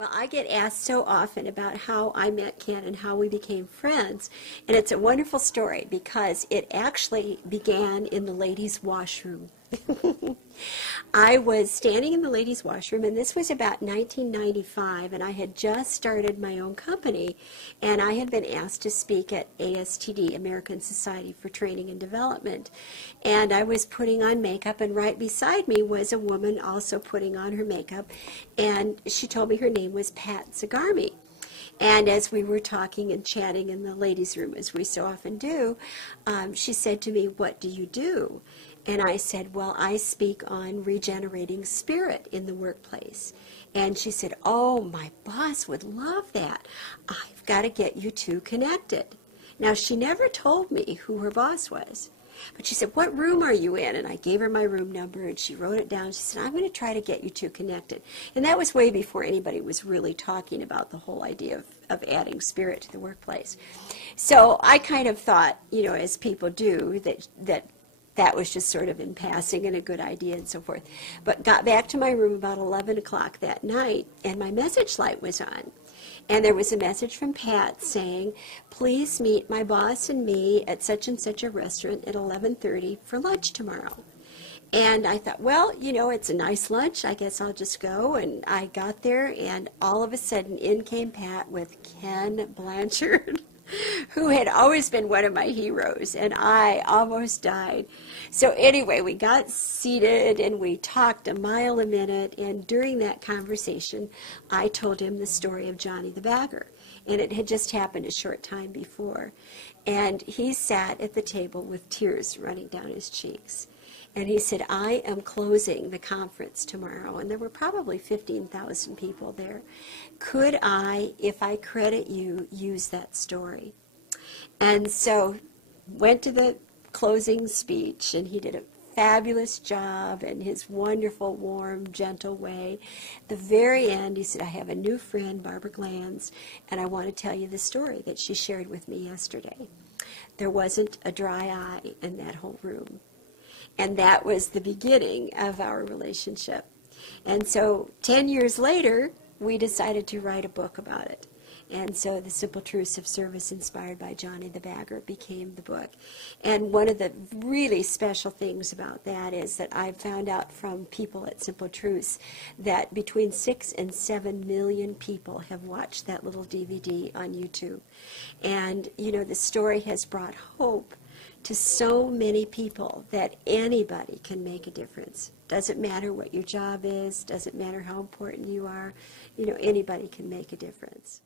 Well, I get asked so often about how I met Ken and how we became friends, and it's a wonderful story because it actually began in the ladies' washroom. I was standing in the ladies' washroom, and this was about 1995, and I had just started my own company, and I had been asked to speak at ASTD, American Society for Training and Development, and I was putting on makeup, and right beside me was a woman also putting on her makeup, and she told me her name was Pat Zagarmi. And as we were talking and chatting in the ladies' room, as we so often do, she said to me, "What do you do?" And I said, "Well, I speak on regenerating spirit in the workplace." And she said, "Oh, my boss would love that. I've got to get you two connected." Now, she never told me who her boss was. But she said, "What room are you in?" And I gave her my room number, and she wrote it down. She said, "I'm going to try to get you two connected." And that was way before anybody was really talking about the whole idea of adding spirit to the workplace. So I kind of thought, as people do, that was just sort of in passing and a good idea and so forth. But got back to my room about 11 o'clock that night, and my message light was on. And there was a message from Pat saying, "Please meet my boss and me at such and such a restaurant at 11:30 for lunch tomorrow." And I thought, well, it's a nice lunch. I guess I'll just go. And I got there, and all of a sudden in came Pat with Ken Blanchard, who had always been one of my heroes, and I almost died. So anyway, we got seated, and we talked a mile a minute, and during that conversation, I told him the story of Johnny the Bagger, and it had just happened a short time before. And he sat at the table with tears running down his cheeks. And he said, "I am closing the conference tomorrow." And there were probably 15,000 people there. "Could I, if I credit you, use that story?" And so went to the closing speech, and he did a fabulous job in his wonderful, warm, gentle way. The very end, he said, "I have a new friend, Barbara Glanz, and I want to tell you the story that she shared with me yesterday." There wasn't a dry eye in that whole room. And that was the beginning of our relationship. And so 10 years later, we decided to write a book about it. And so The Simple Truths of Service Inspired by Johnny the Bagger became the book. And one of the really special things about that is that I found out from people at Simple Truths that between 6 and 7 million people have watched that little DVD on YouTube. And, the story has brought hope to so many people that anybody can make a difference. Doesn't matter what your job is, doesn't matter how important you are, anybody can make a difference.